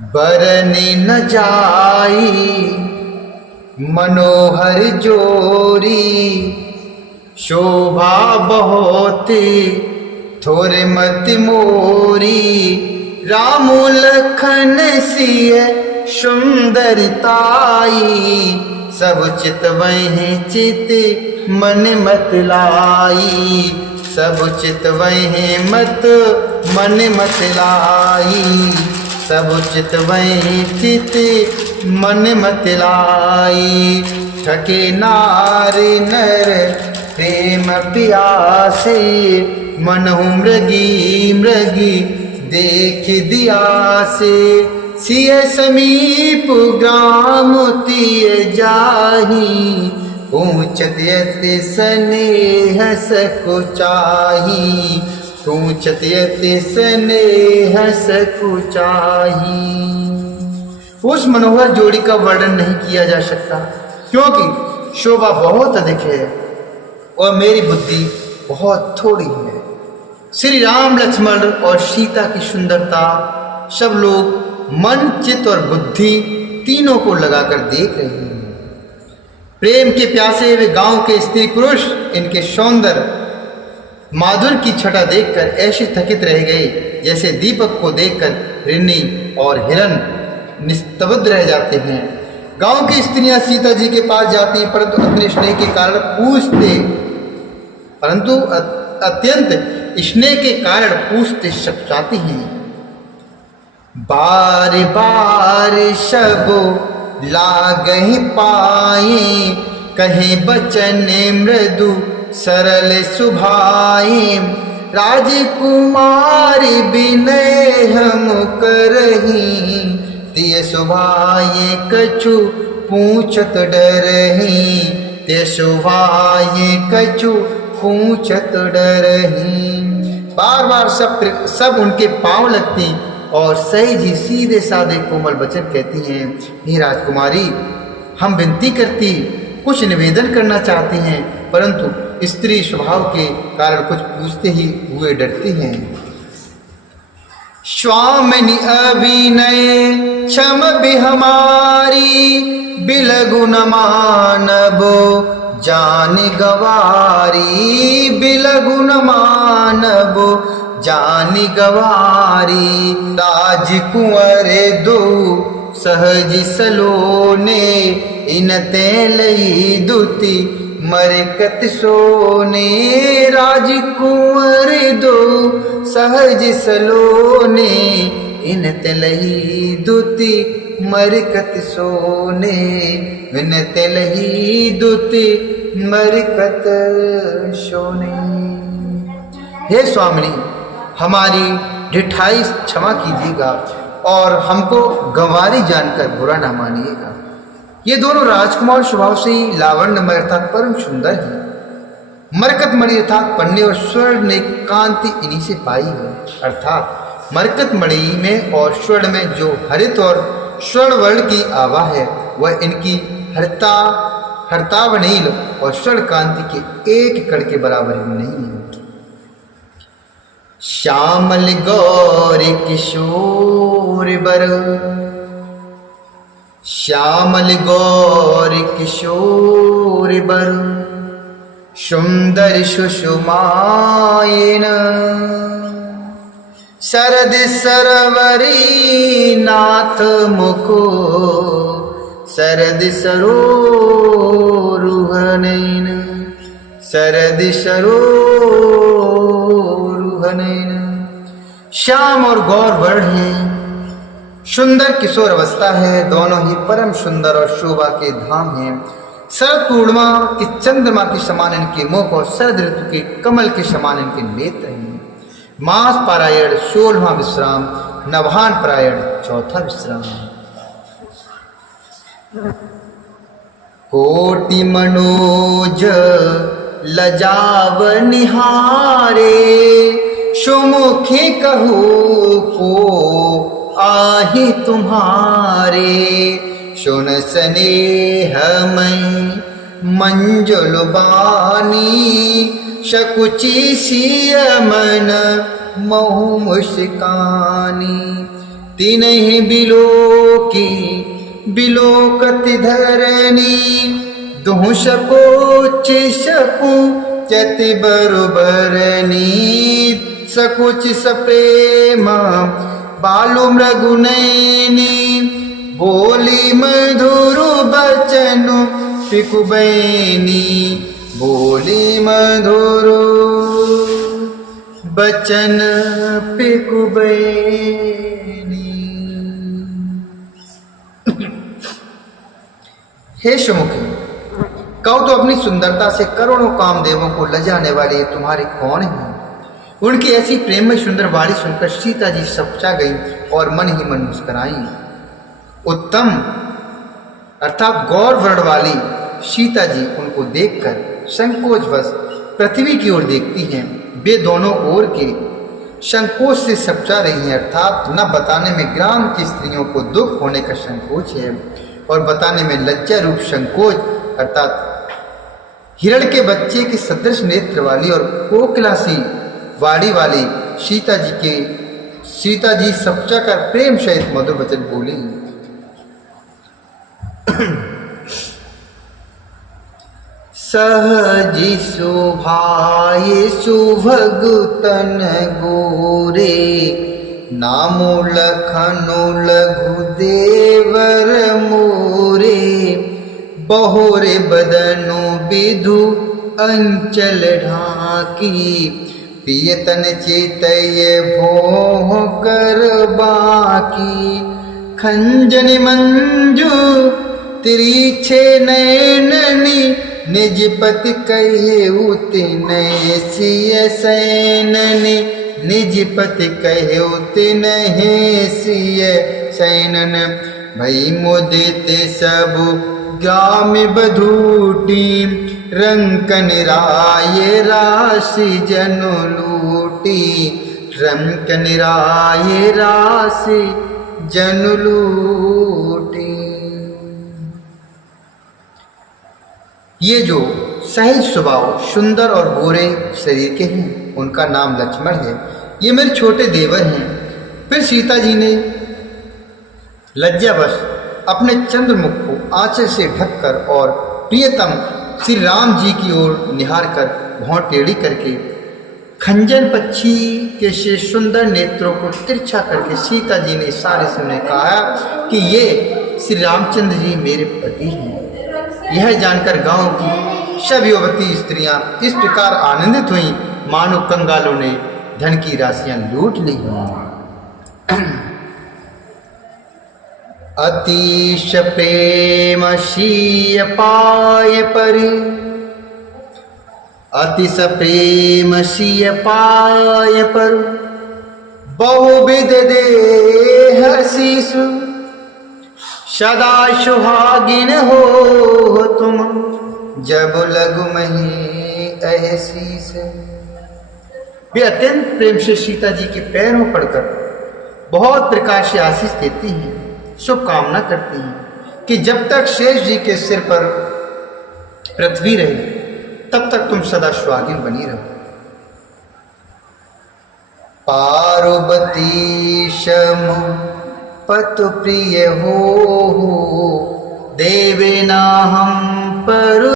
बरनी न जाई मनोहर जोरी, शोभा बहुती थोर मति मोरी। राम लखन सिय सुंदरताई, सब चित वही चित मन मत लाई। सब चित वही मत मन मत लाई। सब चित वही चित मन मत लाई। थके नार नर प्रेम प्यासे, मनहु मृगी मृगी देख दिया से। सिय समीप ग्राम तिय जाही, ऊंचत यति स्नेह सकुचाही। ऊंचत यति स्नेह सकुचाही। उस मनोहर जोड़ी का वर्णन नहीं किया जा सकता, क्योंकि शोभा बहुत अधिक है और मेरी बुद्धि बहुत थोड़ी है। श्री राम लक्ष्मण और सीता की सुंदरता सब लोग मन चित्त और बुद्धि तीनों को लगाकर देख रहे हैं। प्रेम के प्यासे वे गांव के स्त्री पुरुष इनके सौंदर्य माधुर्य की छटा देखकर ऐसे थकित रह गए जैसे दीपक को देखकर रिन्नी और हिरण निस्तब्ध रह जाते हैं। गांव की स्त्रियां सीता जी के पास जाती, परंतु अपने स्नेह के कारण अत्यंत स्नेह के कारण पूछते सकचाती हैं। बार बार सब लागहि पाए, कहे बचन मृदु सरल सुभाए। राजकुमारी विनय हम करही, तिय सुभाए कछु पूछत डरही। तिय सुभाए कछु पूछत डरही। बार बार सब उनके पांव लगती और सहज ही सीधे साधे कोमल वचन कहती हैं। हे राजकुमारी, हम विनती करती, कुछ निवेदन करना चाहती हैं, परंतु स्त्री स्वभाव के कारण कुछ पूछते ही हुए डरती हैं। स्वामिनी अभिनय क्षम भी हमारी, बिलगु न मानबो जान गवारी। बिलगु न मानबो जान गवारी। राजकुंवर दो सहज सलोने, इनते लई दुति मरकत सोने। राजकुंवर दो सहज सलोने, इनते लई दुति मरकत सोने। इनते लई दुति मरकत सोने। हे स्वामिनी, हमारी ढिठाई क्षमा कीजिएगा और हमको गंवारी जानकर बुरा ना मानिएगा। ये दोनों राजकुमार स्वभाव से ही लावण्यमय अर्थात परम सुंदर हैं। मरकतमणि अर्थात पन्ने और स्वर्ण ने कांति इन्हीं से पाई है। अर्थात मरकतमणि में और स्वर्ण में जो हरित और स्वर्ण वर्ण की आभा है, वह इनकी हरतावनील और स्वर्ण कांति के एक कण के बराबर नहीं है। श्यामल गौर किशोर बर, श्यामल गौर किशोर बर। सुंदर सुषुमायन, शरद सरवरी नाथ मुको। शरद सरोरुहनैन, शरद सरोरुहनैन। श्याम और गौर वर्ण हैं, सुंदर किशोर अवस्था है, दोनों ही परम सुंदर और शोभा के धाम हैं। शरद पूर्णिमा के चंद्रमा के समान इनके मुख और शरद ऋतु के कमल के समान इनके नेत्र हैं। मास पारायण 16वां विश्राम, नवान पारायण 4था विश्राम। कोटि मनोज लजाव निहारे, सुमुखी कहू को आहि तुम्हारे। सुन स्नेह मई मंजुल बानी, शकुची सिय मन महु मुस्कानी। तीनहि बिलोकी बिलोकति धरणी दुहु सकोच सकु चति बरोबरनी सकुच सप्रेमा बालु मृगुनैनी बोली मधुर बचनु पिकुबैनी बोली मधुर बचन पिकुबैनी। हे सुमुखी, कहो तो अपनी सुंदरता से करोड़ों कामदेवों को लजाने वाले ये तुम्हारे कौन हैं? उनकी ऐसी प्रेम में सुंदर वाणी सुनकर सीता जी सपचा गई और मन ही मन मुस्कुराई। उत्तम अर्थात गौर वर्ण वाली सीता जी उनको देखकर संकोचवश पृथ्वी की ओर देखती हैं। वे दोनों ओर के संकोच से सपचा रही हैं, अर्थात न बताने में ग्राम की स्त्रियों को दुख होने का संकोच है और बताने में लज्जा रूप संकोच, अर्थात हिरण के बच्चे के सदृश नेत्र वाली और कोकिलासी वाड़ी वाली सीता जी सपचा कर प्रेम सहित मधुर वचन बोली। सहजी शोभाये सुभगतन गोरे नामो लखनु लघु देवर मोरे बहोरे बदनु विधु अंचल ढाकी पियतन चेतय भोह कर बाकी खंजनि मंजू तिरीछे नैननी निज पति कहे उतने सिय सैननी निज पति कहे उतने सिय सैनन भई मुदित सब ग्राम बधूटी रंकन राय राशि जनु लूटी रंकन राय राशि जनु लूटी। ये जो सहज स्वभाव सुंदर और गोरे शरीर के हैं उनका नाम लक्ष्मण है। ये मेरे छोटे देवर हैं। फिर सीता जी ने लज्जावश अपने चंद्रमुख को आंचल से ढककर और प्रियतम श्री राम जी की ओर निहार कर भौं टेढ़ी करके खंजन पक्षी के से सुंदर नेत्रों को तिरछा करके सीता जी ने इशारे से उन्हें कहा कि ये श्री रामचंद्र जी मेरे पति हैं। यह जानकर गांव की सभी युवती स्त्रियां इस प्रकार आनंदित हुई मानो कंगालों ने धन की राशियां लूट ली। अतिश प्रेम शीय पाय परि अतिश प्रेम शीय पाय पर बहुविध देह शीशु सदा सुहागिन हो तुम जब लगु मही अहसीस। वे अत्यंत प्रेम से सीता जी के पैरों पड़कर बहुत प्रकार से आशीष देती हैं, शुभकामना करती हैं कि जब तक शेष जी के सिर पर पृथ्वी रहे तब तक तुम सदा सुहागिन बनी रहो। पार्वती शम पतु प्रिय हो देवे ना हम पर